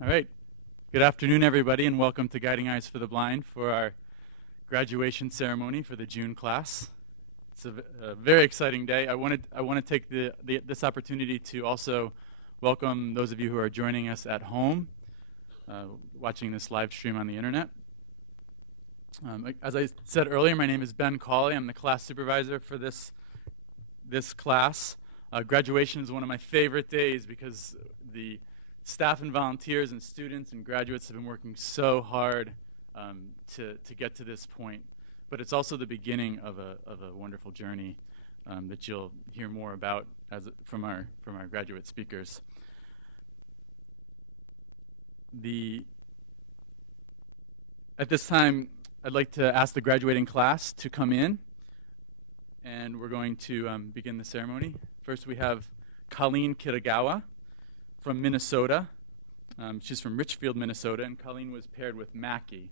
All right. Good afternoon, everybody, and welcome to Guiding Eyes for the Blind for our graduation ceremony for the June class. It's a very exciting day. I want to take this opportunity to also welcome those of you who are joining us at home, watching this live stream on the internet. As I said earlier, my name is Ben Cawley. I'm the class supervisor for this class. Graduation is one of my favorite days because the staff and volunteers and students and graduates have been working so hard to get to this point. But it's also the beginning of a wonderful journey that you'll hear more about from our graduate speakers. At this time, I'd like to ask the graduating class to come in, and we're going to begin the ceremony. First, we have Colleen Kitagawa from Minnesota. She's from Richfield, Minnesota, and Colleen was paired with Mackie.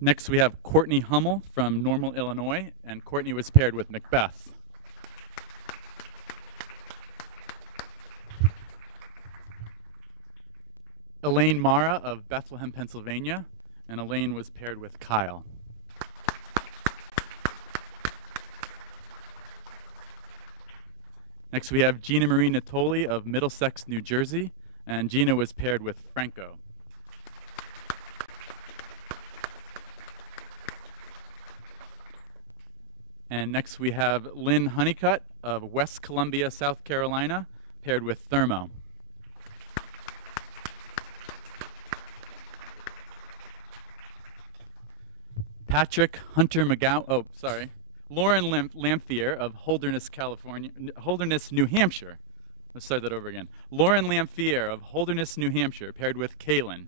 Next, we have Courtney Hummel from Normal, Illinois, and Courtney was paired with Macbeth. Elaine Mara of Bethlehem, Pennsylvania, and Elaine was paired with Kyle. Next, we have Gina Marie Natoli of Middlesex, New Jersey, and Gina was paired with Franco. And next, we have Lynn Honeycutt of West Columbia, South Carolina, paired with Thermo. Patrick Hunter Lauren Lamphere of Holderness, New Hampshire. Let's start that over again. Lauren Lamphere of Holderness, New Hampshire, paired with Kaylin.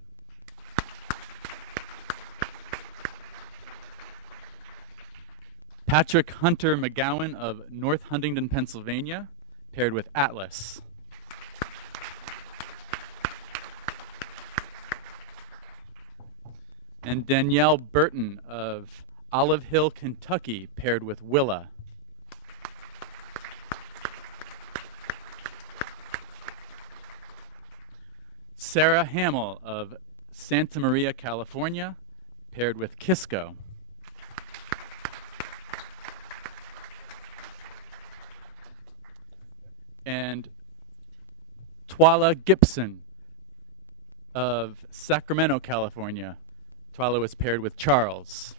Patrick Hunter McGowan of North Huntingdon, Pennsylvania, paired with Atlas. And Danielle Burton of Olive Hill, Kentucky, paired with Willa. Sarah Hamill of Santa Maria, California, paired with Kisco. And Twala Gibson of Sacramento, California. Twala was paired with Charles.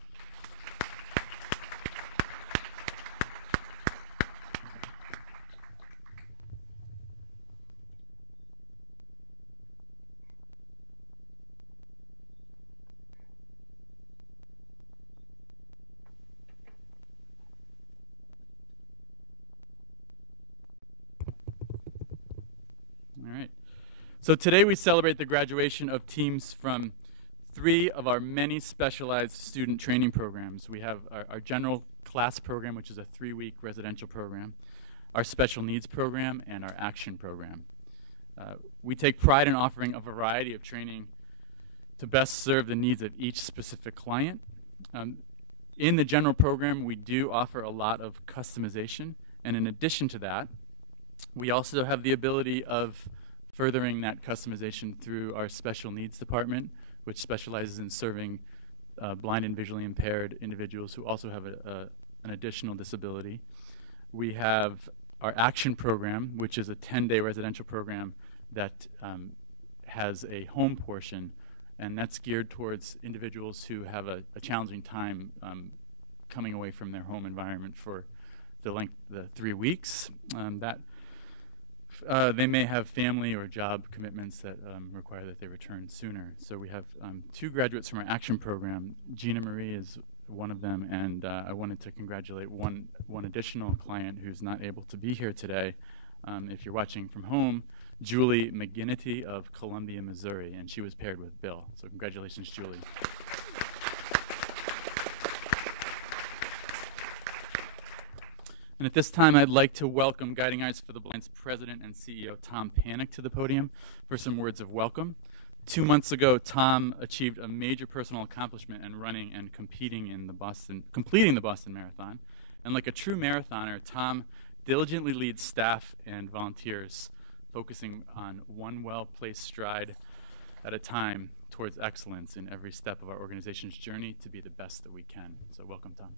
All right. So today we celebrate the graduation of teams from 3 of our many specialized student training programs. We have our general class program, which is a 3-week residential program, our special needs program, and our action program. We take pride in offering a variety of training to best serve the needs of each specific client. In the general program, we do offer a lot of customization, and in addition to that, we also have the ability of furthering that customization through our special needs department, which specializes in serving blind and visually impaired individuals who also have an additional disability. We have our action program, which is a 10-day residential program that has a home portion, and that's geared towards individuals who have a challenging time coming away from their home environment for the 3 weeks. They may have family or job commitments that require that they return sooner. So we have 2 graduates from our action program. Gina Marie is one of them, and I wanted to congratulate one additional client who's not able to be here today. If you're watching from home, Julie McGinnity of Columbia, Missouri, and she was paired with Bill. So congratulations, Julie. And at this time, I'd like to welcome Guiding Eyes for the Blind's President and CEO, Tom Panic, to the podium for some words of welcome. 2 months ago, Tom achieved a major personal accomplishment in running and completing the Boston Marathon. And like a true marathoner, Tom diligently leads staff and volunteers, focusing on one well-placed stride at a time towards excellence in every step of our organization's journey to be the best that we can. So welcome, Tom.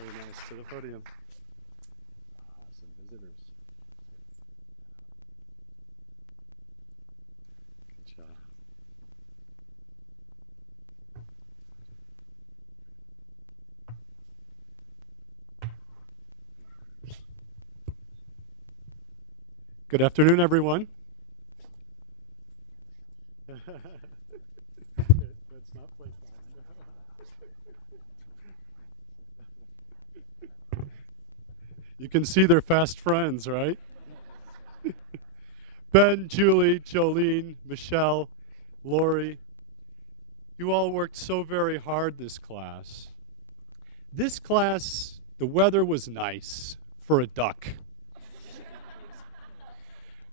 Very nice. To the podium. Some visitors. Good job. Good afternoon, everyone. Let's not play fast. You can see they're fast friends, right? Ben, Julie, Jolene, Michelle, Lori, you all worked so very hard this class. This class, the weather was nice for a duck.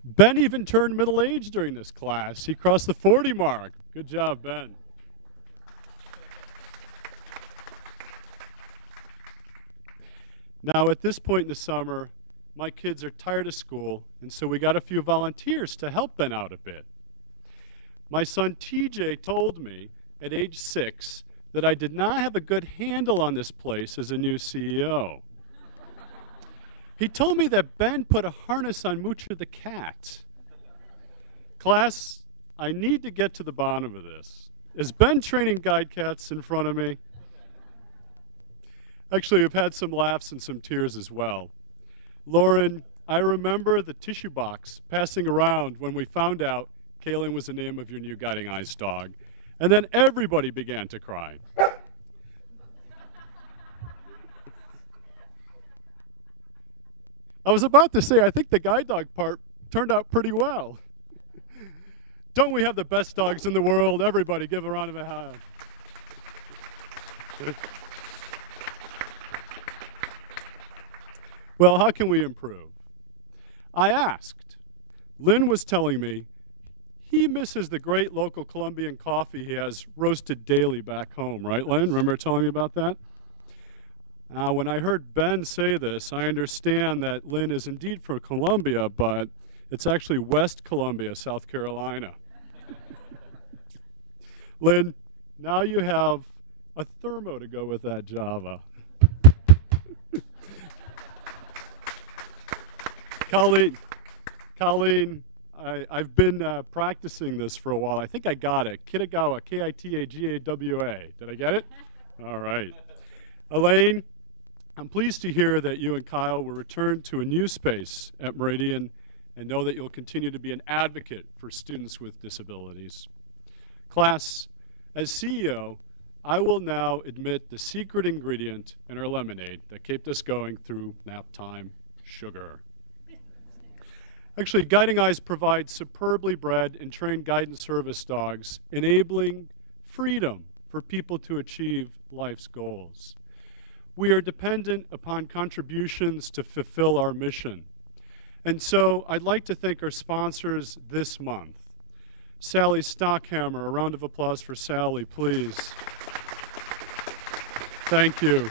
Ben even turned middle-aged during this class. He crossed the 40 mark. Good job, Ben. Now, at this point in the summer, my kids are tired of school, and so we got a few volunteers to help Ben out a bit. My son TJ told me at age 6 that I did not have a good handle on this place as a new CEO. He told me that Ben put a harness on Moocher the cat. Class, I need to get to the bottom of this. Is Ben training guide cats in front of me? Actually, we've had some laughs and some tears as well. Lauren, I remember the tissue box passing around when we found out Kaylin was the name of your new Guiding Eyes dog. And then everybody began to cry. I was about to say, I think the guide dog part turned out pretty well. Don't we have the best dogs in the world? Everybody give a round of applause. Well, how can we improve? I asked. Lynn was telling me he misses the great local Colombian coffee he has roasted daily back home, right, Lynn? Remember telling me about that? Now, when I heard Ben say this, I understand that Lynn is indeed from Colombia, but it's actually West Columbia, South Carolina. Lynn, now you have a thermo to go with that Java. Colleen, I've been practicing this for a while. I think I got it. Kitagawa, Kitagawa. Did I get it? All right. Elaine, I'm pleased to hear that you and Kyle will return to a new space at Meridian and know that you'll continue to be an advocate for students with disabilities. Class, as CEO, I will now admit the secret ingredient in our lemonade that kept us going through nap time, sugar. Actually, Guiding Eyes provides superbly bred and trained guidance service dogs, enabling freedom for people to achieve life's goals. We are dependent upon contributions to fulfill our mission. And so I'd like to thank our sponsors this month. Sally Stockhammer, a round of applause for Sally, please. Thank you.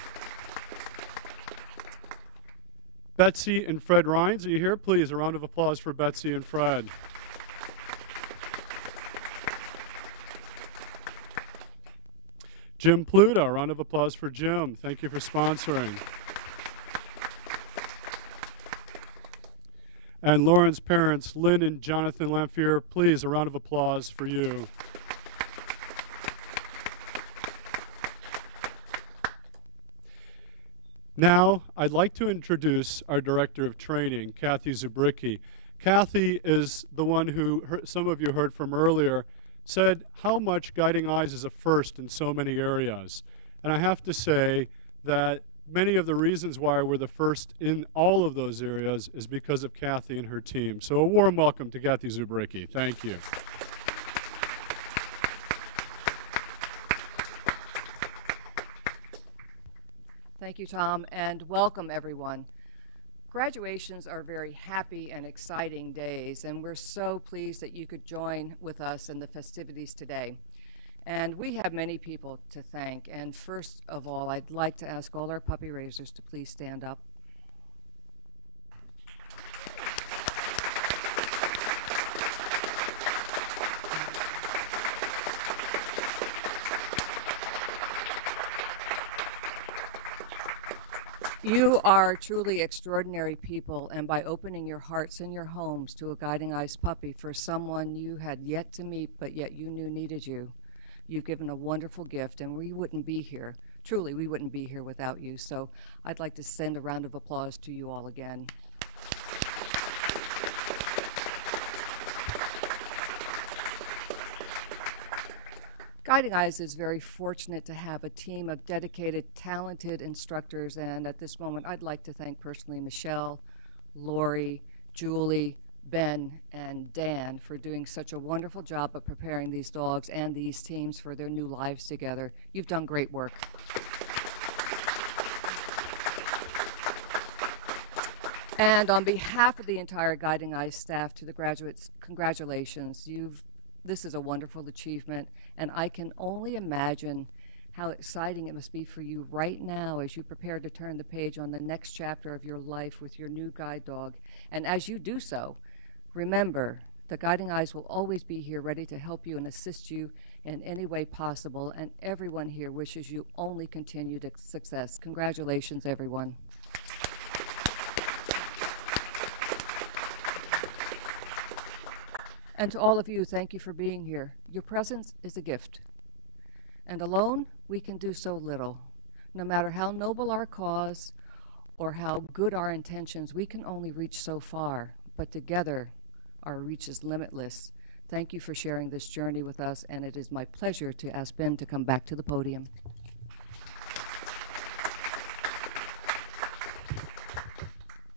Betsy and Fred Rhines, are you here? Please, a round of applause for Betsy and Fred. Jim Pluto, a round of applause for Jim. Thank you for sponsoring. And Lauren's parents, Lynn and Jonathan Lamphere, please, a round of applause for you. Now, I'd like to introduce our Director of Training, Kathy Zubricki. Kathy is the one who some of you heard from earlier, said how much Guiding Eyes is a first in so many areas. And I have to say that many of the reasons why we're the first in all of those areas is because of Kathy and her team. So a warm welcome to Kathy Zubricki. Thank you. Thank you, Tom, and welcome, everyone. Graduations are very happy and exciting days, and we're so pleased that you could join with us in the festivities today. And we have many people to thank. And first of all, I'd like to ask all our puppy raisers to please stand up. You are truly extraordinary people, and by opening your hearts and your homes to a Guiding Eyes puppy for someone you had yet to meet but yet you knew needed you, you've given a wonderful gift, and we wouldn't be here. Truly, we wouldn't be here without you. So I'd like to send a round of applause to you all again. Guiding Eyes is very fortunate to have a team of dedicated, talented instructors, and at this moment I'd like to thank personally Michelle, Lori, Julie, Ben, and Dan for doing such a wonderful job of preparing these dogs and these teams for their new lives together. You've done great work. And on behalf of the entire Guiding Eyes staff, to the graduates, congratulations. This is a wonderful achievement, and I can only imagine how exciting it must be for you right now as you prepare to turn the page on the next chapter of your life with your new guide dog. And as you do so, remember, the Guiding Eyes will always be here ready to help you and assist you in any way possible, and everyone here wishes you only continued success. Congratulations, everyone. And to all of you, thank you for being here. Your presence is a gift. And alone, we can do so little. No matter how noble our cause or how good our intentions, we can only reach so far. But together, our reach is limitless. Thank you for sharing this journey with us, and it is my pleasure to ask Ben to come back to the podium.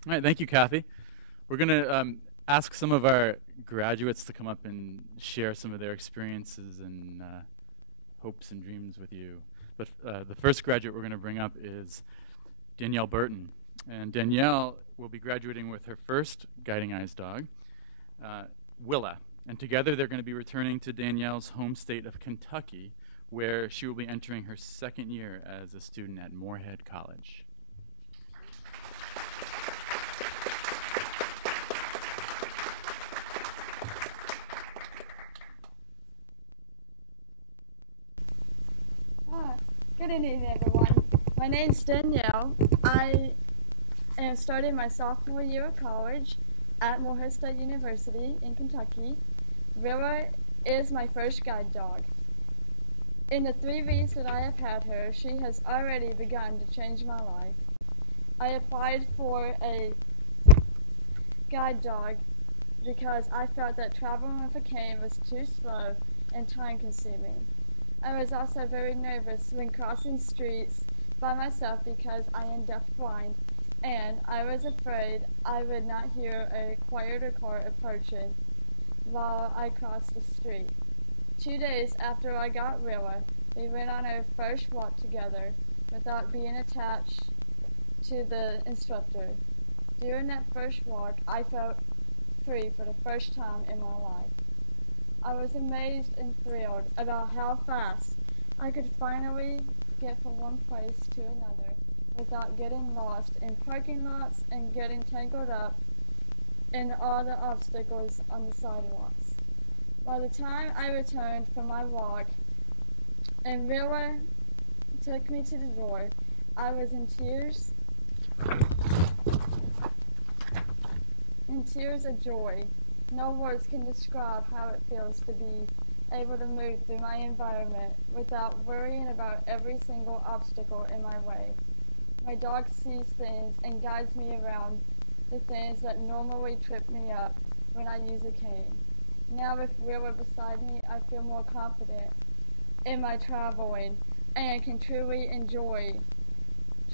All right, thank you, Kathy. We're going to ask some of our graduates to come up and share some of their experiences and hopes and dreams with you. But the first graduate we're going to bring up is Danielle Burton. And Danielle will be graduating with her first Guiding Eyes dog, Willa. And together they're going to be returning to Danielle's home state of Kentucky, where she will be entering her second year as a student at Moorhead College. Good evening, everyone. My name's Danielle. I am starting my sophomore year of college at Moorhead State University in Kentucky. Willa is my first guide dog. In the 3 weeks that I have had her, she has already begun to change my life. I applied for a guide dog because I felt that traveling with a cane was too slow and time-consuming. I was also very nervous when crossing streets by myself because I am deaf-blind, and I was afraid I would not hear a quieter car approaching while I crossed the street. 2 days after I got Willa, we went on our first walk together without being attached to the instructor. During that first walk, I felt free for the first time in my life. I was amazed and thrilled about how fast I could finally get from one place to another without getting lost in parking lots and getting tangled up in all the obstacles on the sidewalks. By the time I returned from my walk and Willa took me to the door, I was in tears of joy. No words can describe how it feels to be able to move through my environment without worrying about every single obstacle in my way. My dog sees things and guides me around the things that normally trip me up when I use a cane. Now with Willa beside me, I feel more confident in my traveling and can truly enjoy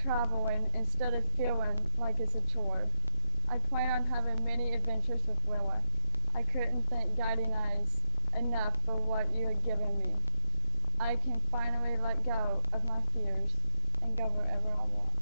traveling instead of feeling like it's a chore. I plan on having many adventures with Willa. I couldn't thank Guiding Eyes enough for what you have given me. I can finally let go of my fears and go wherever I want.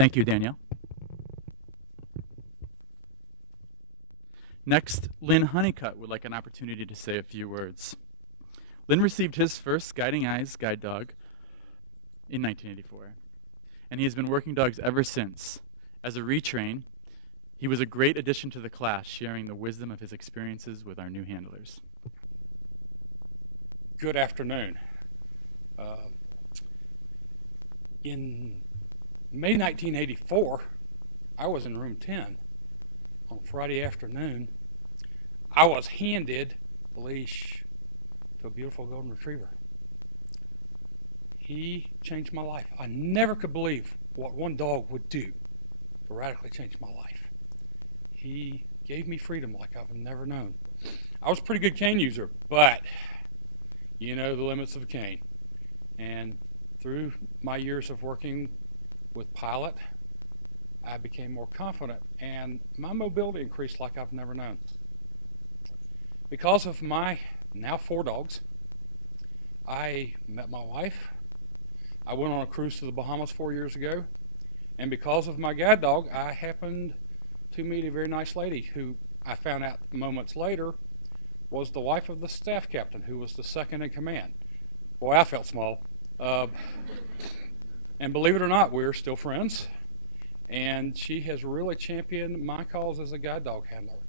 Thank you, Danielle. Next, Lynn Honeycutt would like an opportunity to say a few words. Lynn received his first Guiding Eyes guide dog in 1984, and he has been working dogs ever since. As a retrain, he was a great addition to the class, sharing the wisdom of his experiences with our new handlers. Good afternoon. In May 1984, I was in room 10 on Friday afternoon. I was handed the leash to a beautiful golden retriever. He changed my life. I never could believe what one dog would do to radically change my life. He gave me freedom like I've never known. I was a pretty good cane user, but you know the limits of a cane. And through my years of working with Pilot, I became more confident, and my mobility increased like I've never known. Because of my now 4 dogs, I met my wife. I went on a cruise to the Bahamas 4 years ago, and because of my guide dog, I happened to meet a very nice lady who I found out moments later was the wife of the staff captain, who was the second in command. Boy, I felt small. And believe it or not, we're still friends. And she has really championed my cause as a guide dog handler.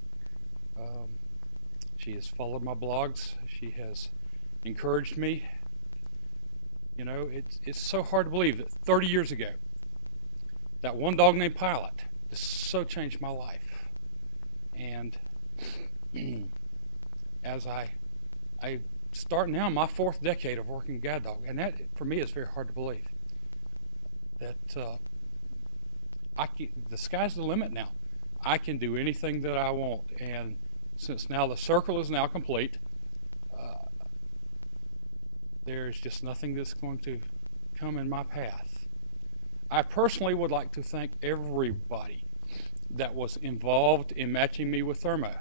She has followed my blogs. She has encouraged me. You know, it's so hard to believe that 30 years ago, that one dog named Pilot just so changed my life. And as I start now my 4th decade of working guide dog, and that for me is very hard to believe. That the sky's the limit now. I can do anything that I want, and since now the circle is now complete, there's just nothing that's going to come in my path. I personally would like to thank everybody that was involved in matching me with Thermo.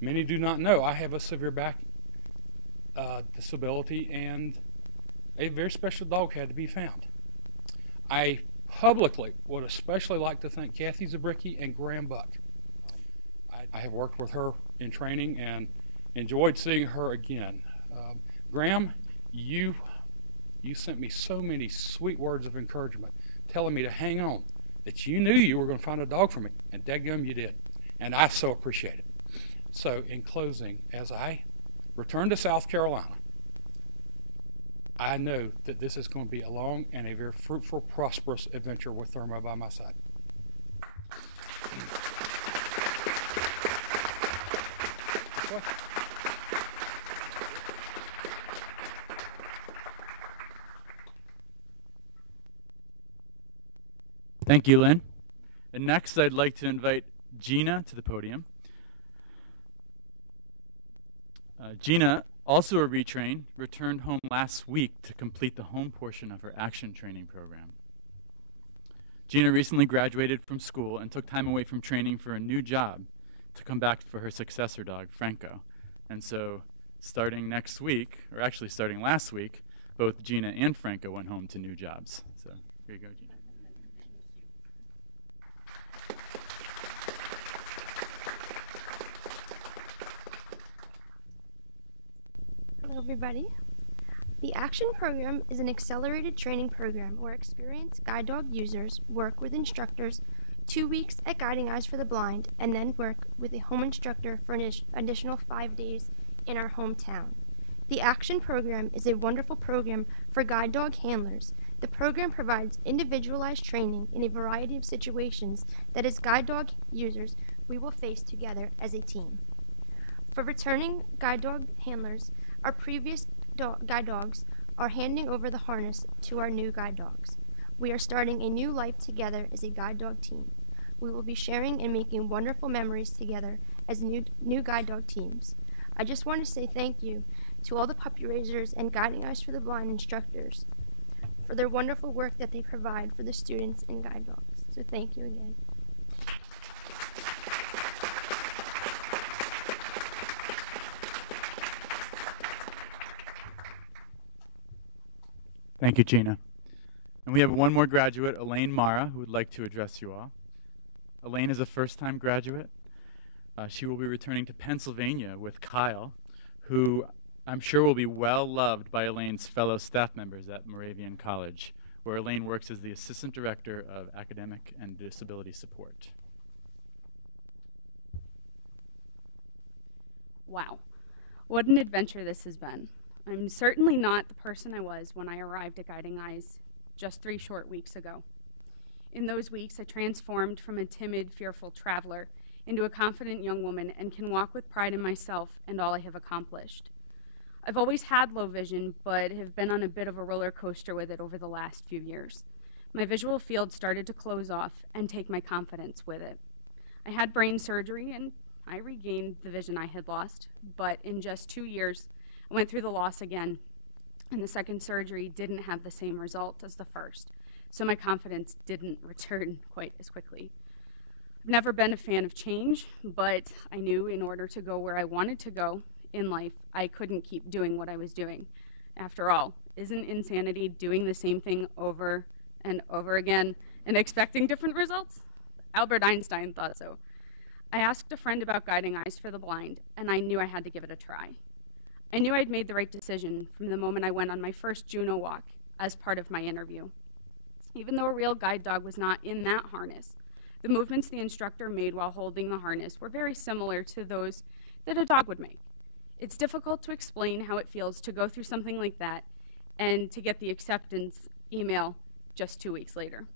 Many do not know I have a severe back disability, and a very special dog had to be found. I publicly would especially like to thank Kathy Zabricki and Graham Buck. I have worked with her in training and enjoyed seeing her again. Graham, you sent me so many sweet words of encouragement, telling me to hang on, that you knew you were going to find a dog for me, and dadgum you did. And I so appreciate it. So in closing, as I return to South Carolina, I know that this is going to be a long and a very fruitful, prosperous adventure with Thermo by my side. Thank you, Lynn. And next, I'd like to invite Gina to the podium. Gina, also a retrain, returned home last week to complete the home portion of her action training program. Gina recently graduated from school and took time away from training for a new job to come back for her successor dog, Franco. And so starting next week, or actually starting last week, both Gina and Franco went home to new jobs. So here you go, Gina. Hello, everybody. The Action Program is an accelerated training program where experienced guide dog users work with instructors 2 weeks at Guiding Eyes for the Blind and then work with a home instructor for an additional 5 days in our hometown. The Action Program is a wonderful program for guide dog handlers. The program provides individualized training in a variety of situations that as guide dog users we will face together as a team. For returning guide dog handlers, our previous guide dogs are handing over the harness to our new guide dogs. We are starting a new life together as a guide dog team. We will be sharing and making wonderful memories together as new guide dog teams. I just want to say thank you to all the puppy raisers and Guiding Eyes for the Blind instructors for their wonderful work that they provide for the students and guide dogs. So thank you again. Thank you, Gina. And we have one more graduate, Elaine Mara, who would like to address you all. Elaine is a first-time graduate. She will be returning to Pennsylvania with Kyle, who I'm sure will be well loved by Elaine's fellow staff members at Moravian College, where Elaine works as the Assistant Director of Academic and Disability Support. Wow, what an adventure this has been. I'm certainly not the person I was when I arrived at Guiding Eyes just 3 short weeks ago. In those weeks, I transformed from a timid, fearful traveler into a confident young woman and can walk with pride in myself and all I have accomplished. I've always had low vision, but have been on a bit of a roller coaster with it over the last few years. My visual field started to close off and take my confidence with it. I had brain surgery and I regained the vision I had lost, but in just 2 years, I went through the loss again, and the second surgery didn't have the same result as the first, so my confidence didn't return quite as quickly. I've never been a fan of change, but I knew in order to go where I wanted to go in life, I couldn't keep doing what I was doing. After all, isn't insanity doing the same thing over and over again and expecting different results? Albert Einstein thought so. I asked a friend about Guiding Eyes for the Blind, and I knew I had to give it a try. I knew I'd made the right decision from the moment I went on my first Juno walk as part of my interview. Even though a real guide dog was not in that harness, the movements the instructor made while holding the harness were very similar to those that a dog would make. It's difficult to explain how it feels to go through something like that and to get the acceptance email just 2 weeks later.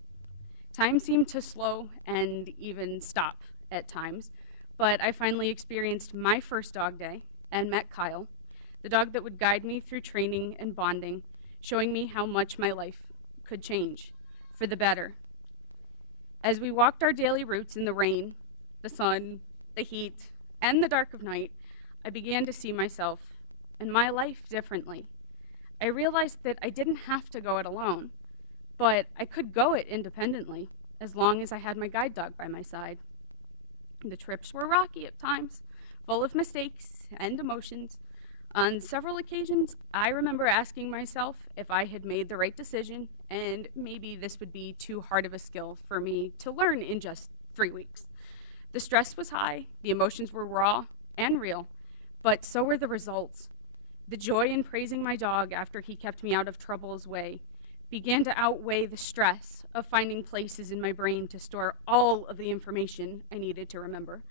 Time seemed to slow and even stop at times, but I finally experienced my first dog day and met Kyle, the dog that would guide me through training and bonding, showing me how much my life could change for the better. As we walked our daily routes in the rain, the sun, the heat, and the dark of night, I began to see myself and my life differently. I realized that I didn't have to go it alone, but I could go it independently as long as I had my guide dog by my side. The trips were rocky at times, full of mistakes and emotions. On several occasions, I remember asking myself if I had made the right decision and maybe this would be too hard of a skill for me to learn in just 3 weeks. The stress was high, the emotions were raw and real, but so were the results. The joy in praising my dog after he kept me out of trouble's way began to outweigh the stress of finding places in my brain to store all of the information I needed to remember.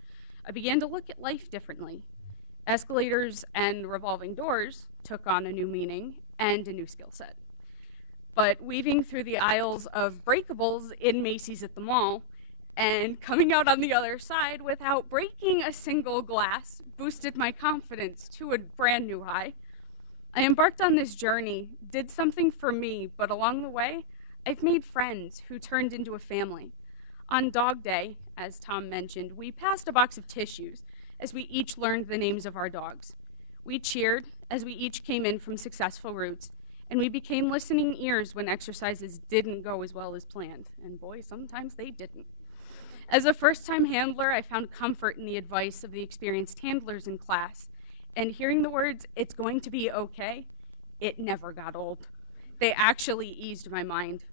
I began to look at life differently. Escalators and revolving doors took on a new meaning and a new skill set. But weaving through the aisles of breakables in Macy's at the mall and coming out on the other side without breaking a single glass boosted my confidence to a brand new high. I embarked on this journey, did something for me, but along the way, I've made friends who turned into a family. On Dog Day, as Tom mentioned, we passed a box of tissues as we each learned the names of our dogs. We cheered as we each came in from successful routes, and we became listening ears when exercises didn't go as well as planned. And boy, sometimes they didn't. As a first-time handler, I found comfort in the advice of the experienced handlers in class, and hearing the words, "It's going to be okay," it never got old. They actually eased my mind.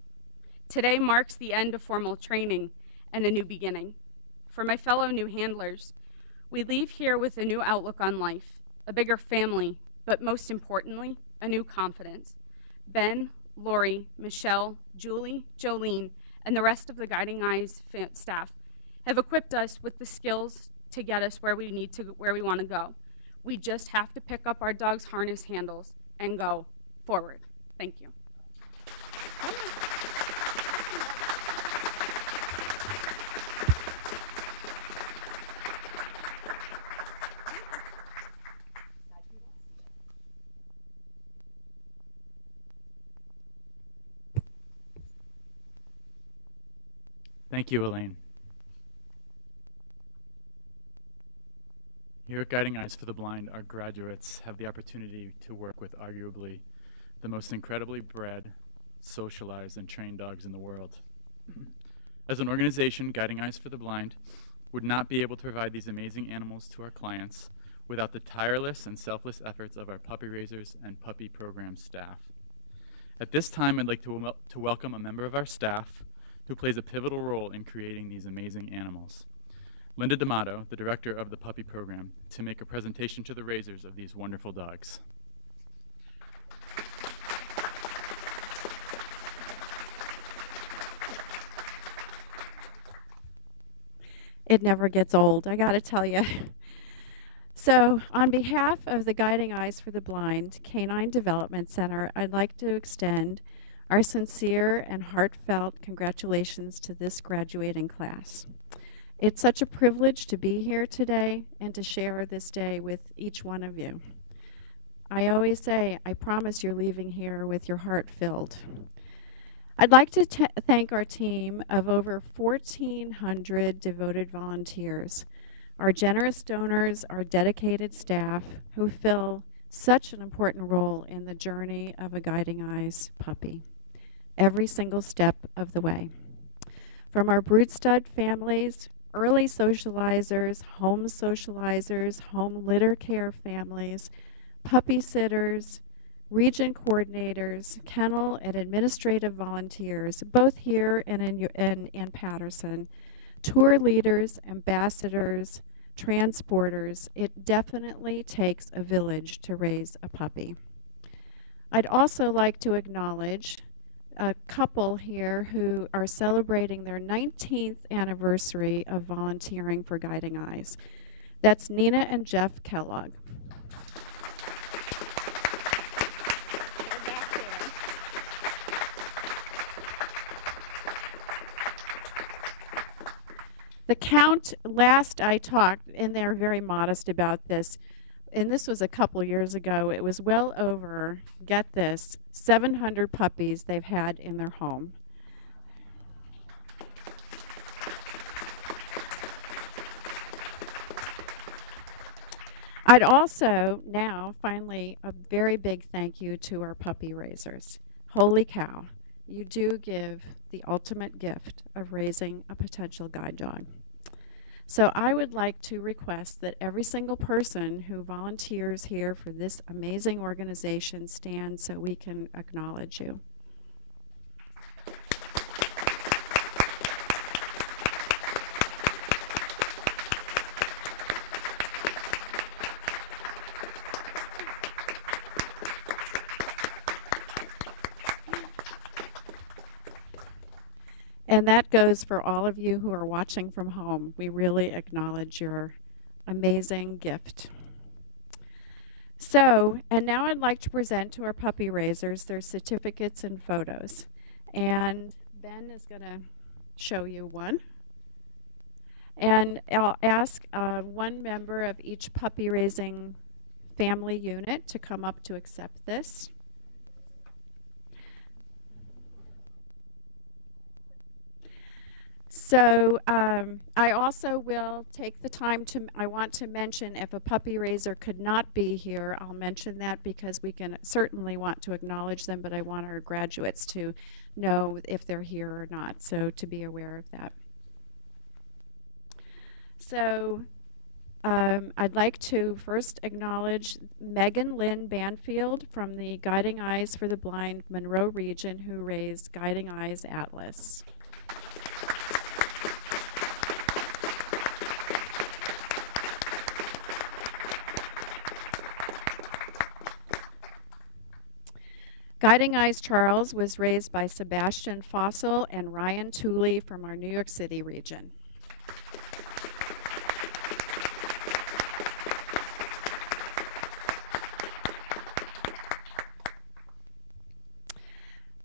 Today marks the end of formal training and a new beginning. For my fellow new handlers, we leave here with a new outlook on life, a bigger family, but most importantly, a new confidence. Ben, Lori, Michelle, Julie, Jolene, and the rest of the Guiding Eyes staff have equipped us with the skills to get us where we want to go. We just have to pick up our dog's harness handles and go forward. Thank you. Thank you, Elaine. Here at Guiding Eyes for the Blind, our graduates have the opportunity to work with arguably the most incredibly bred, socialized, and trained dogs in the world. As an organization, Guiding Eyes for the Blind would not be able to provide these amazing animals to our clients without the tireless and selfless efforts of our puppy raisers and puppy program staff. At this time, I'd like to welcome a member of our staff who plays a pivotal role in creating these amazing animals. Linda D'Amato, the director of the puppy program, to make a presentation to the raisers of these wonderful dogs. It never gets old, I gotta tell you. So, on behalf of the Guiding Eyes for the Blind Canine Development Center, I'd like to extend our sincere and heartfelt congratulations to this graduating class. It's such a privilege to be here today and to share this day with each one of you. I always say, I promise you're leaving here with your heart filled. I'd like to thank our team of over 1,400 devoted volunteers, our generous donors, our dedicated staff who fill such an important role in the journey of a Guiding Eyes puppy, every single step of the way. From our brood stud families, early socializers, home litter care families, puppy sitters, region coordinators, kennel and administrative volunteers, both here and in Patterson, tour leaders, ambassadors, transporters, it definitely takes a village to raise a puppy. I'd also like to acknowledge a couple here who are celebrating their 19th anniversary of volunteering for Guiding Eyes. That's Nina and Jeff Kellogg. The count, last I talked, and they're very modest about this, and this was a couple years ago, it was well over, get this, 700 puppies they've had in their home. I'd also now, finally, a very big thank you to our puppy raisers. Holy cow. You do give the ultimate gift of raising a potential guide dog. So I would like to request that every single person who volunteers here for this amazing organization stand so we can acknowledge you. And that goes for all of you who are watching from home. We really acknowledge your amazing gift. So, and now I'd like to present to our puppy raisers their certificates and photos. And Ben is going to show you one. And I'll ask one member of each puppy raising family unit to come up to accept this. So I also will take the time I want to mention if a puppy raiser could not be here, I'll mention that because we can certainly want to acknowledge them, but I want our graduates to know if they're here or not, so to be aware of that. So I'd like to first acknowledge Megan Lynn Banfield from the Guiding Eyes for the Blind Monroe region who raised Guiding Eyes Atlas. Guiding Eyes Charles was raised by Sebastian Fossil and Ryan Tooley from our New York City region.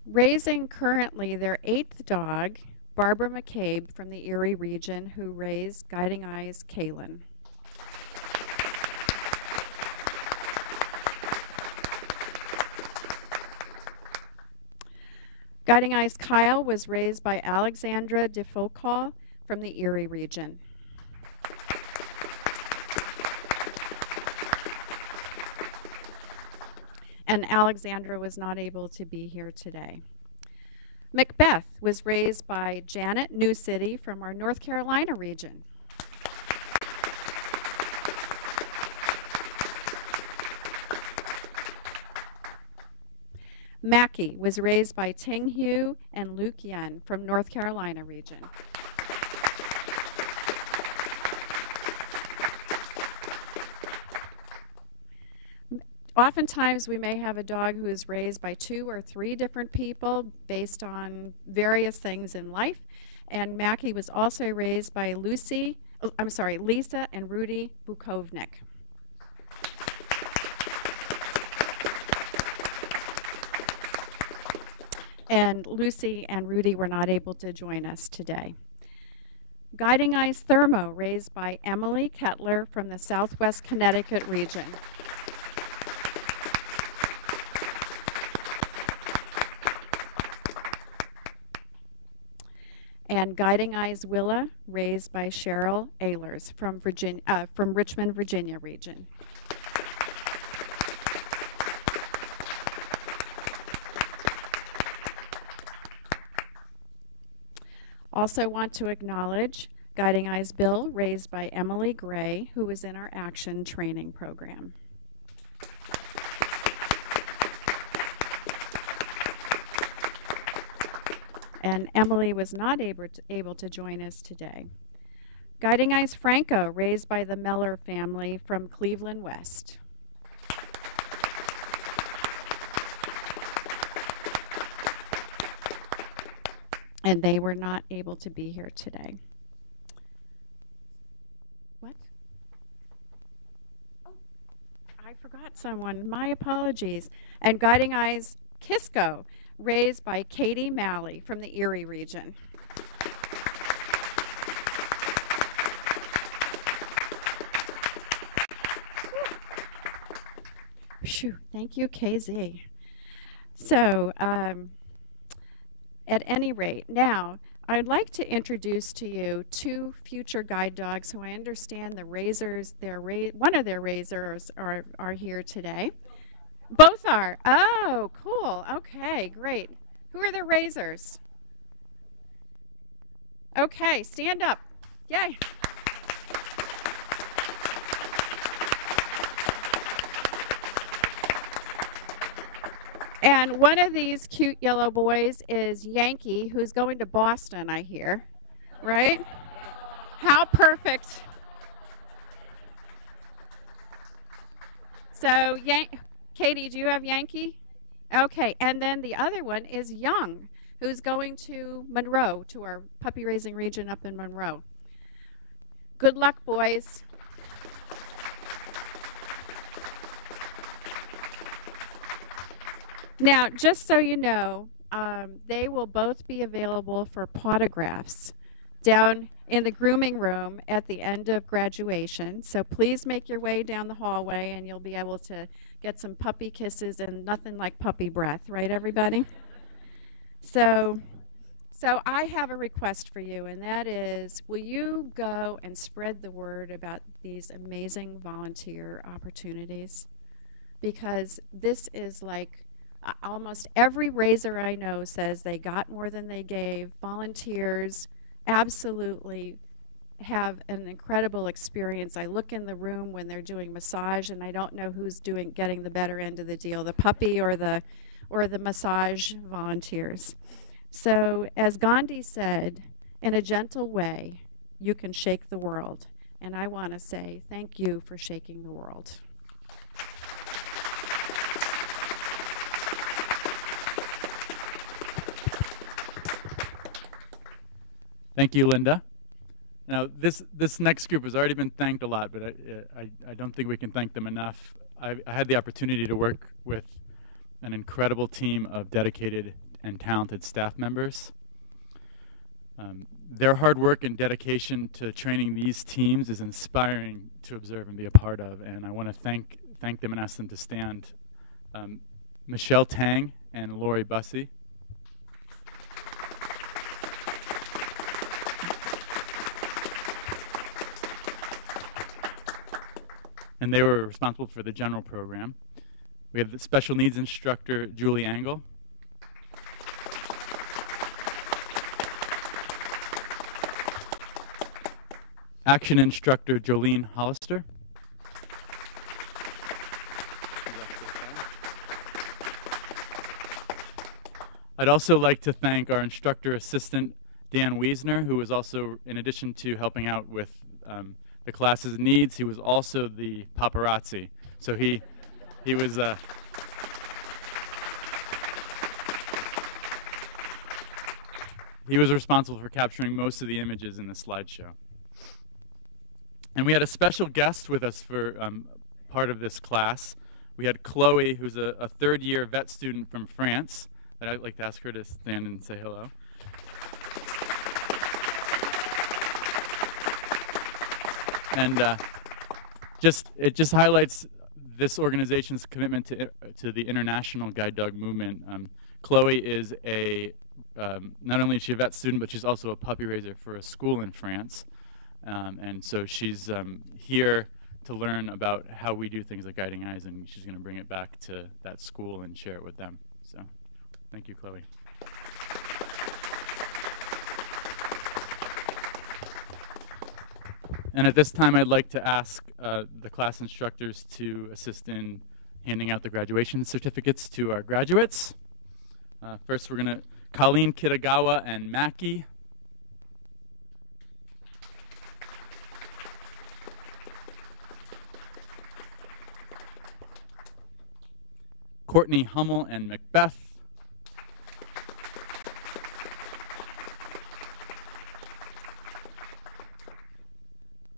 Raising currently their 8th dog, Barbara McCabe from the Erie region, who raised Guiding Eyes Kaylin. Guiding Eyes Kyle was raised by Alexandra DeFoucault from the Erie region. And Alexandra was not able to be here today. Macbeth was raised by Janet Newcity from our North Carolina region. Mackie was raised by Ting Hu and Luke Yen from North Carolina region. Oftentimes we may have a dog who is raised by 2 or 3 different people based on various things in life. And Mackie was also raised by Lisa and Rudy Bukovnik. And Lucy and Rudy were not able to join us today. Guiding Eyes Thermo, raised by Emily Kettler from the Southwest Connecticut region. And Guiding Eyes Willa, raised by Cheryl Ehlers from Richmond, Virginia region. Also want to acknowledge Guiding Eyes Bill, raised by Emily Gray, who was in our Action training program. And Emily was not able to join us today. Guiding Eyes Franco, raised by the Meller family from Cleveland West. And they were not able to be here today. What? Oh, I forgot someone. My apologies. And Guiding Eyes Kisco, raised by Katie Malley from the Erie region. Phew, thank you, KZ. So, at any rate, now I'd like to introduce to you 2 future guide dogs who I understand the raisers, one of their raisers are here today. Both are. Oh, cool. Okay, great. Who are the raisers? Okay, stand up. Yay. And one of these cute yellow boys is Yankee, who's going to Boston, I hear. Right? How perfect. So, Katie, do you have Yankee? Okay, and then the other one is Young, who's going to Monroe, to our puppy raising region up in Monroe. Good luck, boys. Now, just so you know, they will both be available for autographs down in the grooming room at the end of graduation. So please make your way down the hallway and you'll be able to get some puppy kisses and nothing like puppy breath, right, everybody? So I have a request for you, and that is, will you go and spread the word about these amazing volunteer opportunities? Because this is like almost every raiser I know says they got more than they gave. Volunteers absolutely have an incredible experience. I look in the room when they're doing massage, and I don't know who's getting the better end of the deal, the puppy or the massage volunteers. So as Gandhi said, in a gentle way, you can shake the world. And I want to say thank you for shaking the world. Thank you, Linda. Now, this next group has already been thanked a lot, but I don't think we can thank them enough. I had the opportunity to work with an incredible team of dedicated and talented staff members. Their hard work and dedication to training these teams is inspiring to observe and be a part of, and I want to thank them and ask them to stand. Michelle Tang and Lori Bussey. And they were responsible for the general program. We have the special needs instructor, Julie Angle. Action instructor, Jolene Hollister. I'd also like to thank our instructor assistant, Dan Wiesner, who was also, in addition to helping out with the class's needs, he was also the paparazzi. So he was he was responsible for capturing most of the images in the slideshow. And we had a special guest with us for part of this class. We had Chloe, who's a third-year vet student from France, and I'd like to ask her to stand and say hello. And it just highlights this organization's commitment to the international guide dog movement. Chloe is not only is she a vet student, but she's also a puppy raiser for a school in France. And so she's here to learn about how we do things at Guiding Eyes, and she's going to bring it back to that school and share it with them. So thank you, Chloe. And at this time, I'd like to ask the class instructors to assist in handing out the graduation certificates to our graduates. First, we're going to Colleen Kitagawa and Mackie. Courtney Hummel and Macbeth.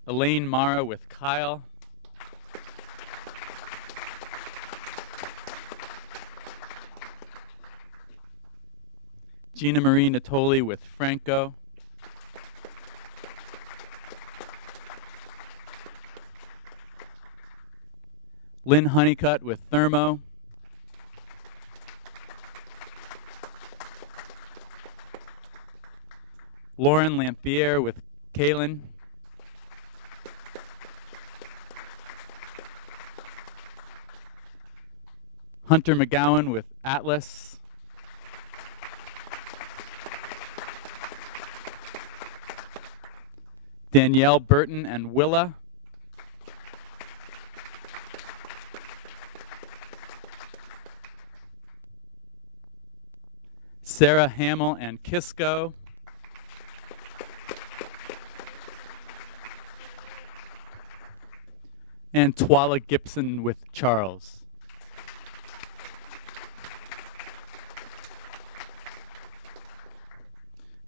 Elaine Mara with Kyle. Gina Marie Natoli with Franco. Lynn Honeycutt with Thermo. Lauren Lampier with Kaylin. Hunter McGowan with Atlas. Danielle Burton and Willa. Sarah Hamill and Kisco. And Twala Gibson with Charles.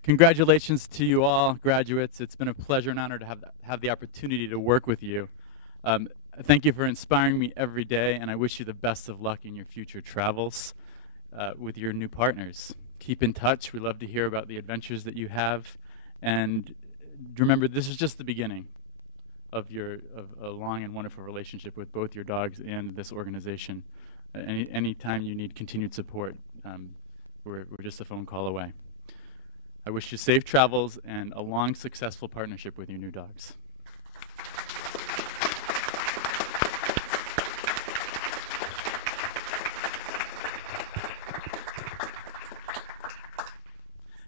Congratulations to you all, graduates. It's been a pleasure and honor to have the opportunity to work with you. Thank you for inspiring me every day, and I wish you the best of luck in your future travels with your new partners. Keep in touch. We love to hear about the adventures that you have. And remember, this is just the beginning of a long and wonderful relationship with both your dogs and this organization. Anytime you need continued support, we're just a phone call away. I wish you safe travels and a long, successful partnership with your new dogs.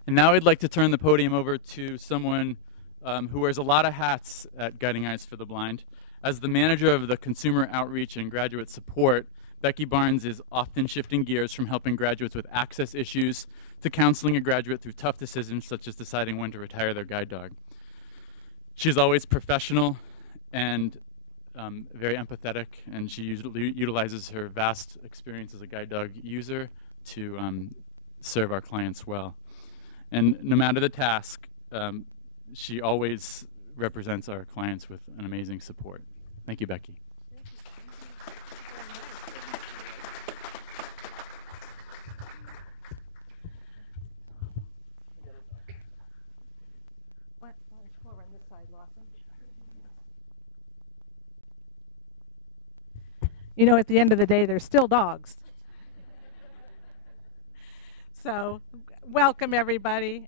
And now I'd like to turn the podium over to someone who wears a lot of hats at Guiding Eyes for the Blind. As the manager of the Consumer Outreach and Graduate Support, Becky Barnes is often shifting gears from helping graduates with access issues to counseling a graduate through tough decisions such as deciding when to retire their guide dog. She's always professional and very empathetic, and she utilizes her vast experience as a guide dog user to serve our clients well. And no matter the task, she always represents our clients with an amazing support. Thank you, Becky. You know, at the end of the day, they're still dogs. So, welcome everybody.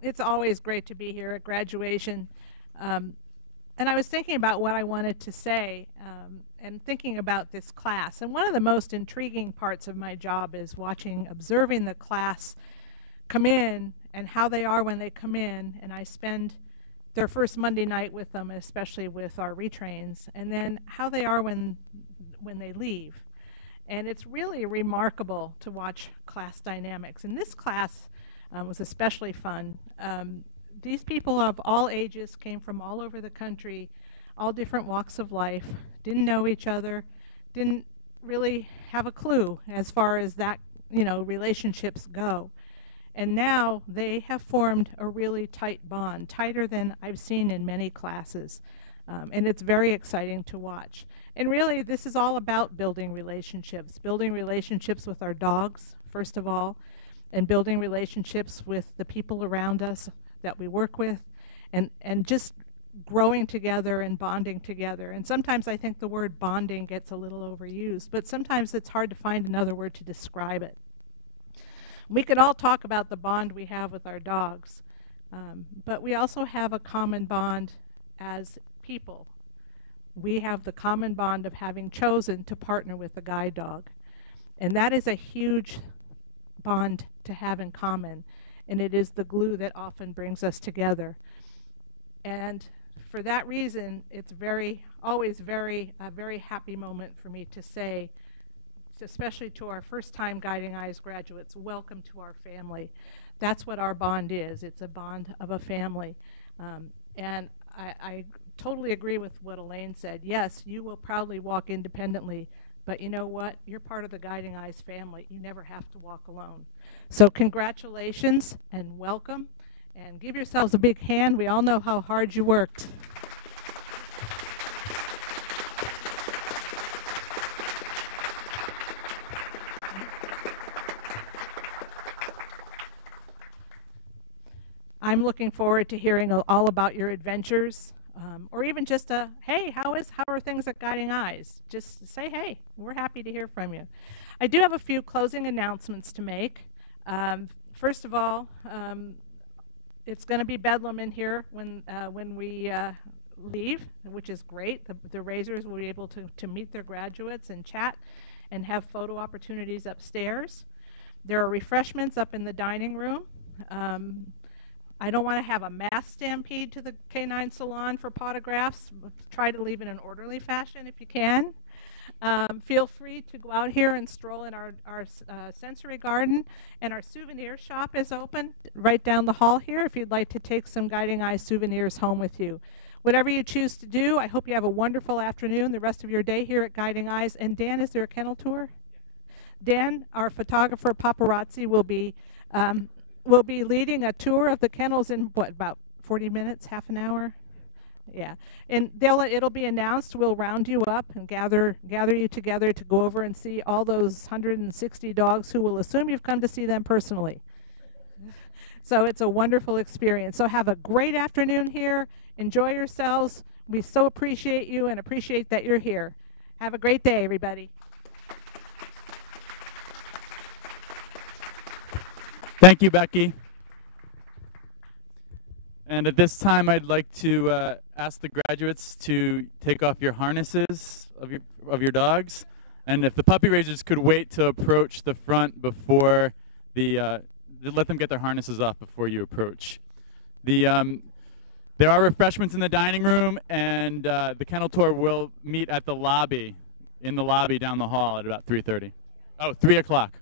It's always great to be here at graduation. And I was thinking about what I wanted to say and thinking about this class. And one of the most intriguing parts of my job is observing the class come in and how they are when they come in. And I spend their first Monday night with them, especially with our retrains, and then how they are when they leave. And it's really remarkable to watch class dynamics. And this class was especially fun. These people of all ages came from all over the country, all different walks of life, didn't know each other, didn't really have a clue as far as that, relationships go. And now they have formed a really tight bond, tighter than I've seen in many classes. And it's very exciting to watch. And really, this is all about building relationships with our dogs, first of all, and building relationships with the people around us that we work with, and just growing together and bonding together. And sometimes I think the word bonding gets a little overused, but sometimes it's hard to find another word to describe it. We could all talk about the bond we have with our dogs, but we also have a common bond as people. We have the common bond of having chosen to partner with a guide dog. And that is a huge bond to have in common. And it is the glue that often brings us together. And for that reason, it's always a very happy moment for me to say, especially to our first-time Guiding Eyes graduates, welcome to our family. That's what our bond is. It's a bond of a family. And I totally agree with what Elaine said. Yes, you will proudly walk independently, but you know what? You're part of the Guiding Eyes family. You never have to walk alone. So congratulations and welcome, and give yourselves a big hand. We all know how hard you worked. I'm looking forward to hearing all about your adventures, or even just hey, how are things at Guiding Eyes? Just say, hey, we're happy to hear from you. I do have a few closing announcements to make. First of all, it's going to be bedlam in here when we leave, which is great. The Razors will be able to meet their graduates and chat and have photo opportunities upstairs. There are refreshments up in the dining room. I don't want to have a mass stampede to the canine salon for photographs. Try to leave in an orderly fashion if you can. Feel free to go out here and stroll in our sensory garden. And our souvenir shop is open right down the hall here if you'd like to take some Guiding Eyes souvenirs home with you. Whatever you choose to do, I hope you have a wonderful afternoon, the rest of your day here at Guiding Eyes. And Dan, is there a kennel tour? Dan, our photographer paparazzi, will be leading a tour of the kennels in, about 40 minutes, half an hour? Yeah. And it'll be announced. We'll round you up and gather you together to go over and see all those 160 dogs who will assume you've come to see them personally. So it's a wonderful experience. So have a great afternoon here. Enjoy yourselves. We so appreciate you and appreciate that you're here. Have a great day, everybody. Thank you, Becky. And at this time, I'd like to ask the graduates to take off your harnesses of your dogs, and if the puppy raisers could wait to approach the front before let them get their harnesses off before you approach. There are refreshments in the dining room, and the kennel tour will meet at the lobby, in the lobby down the hall at about 3:30. Oh, 3 o'clock.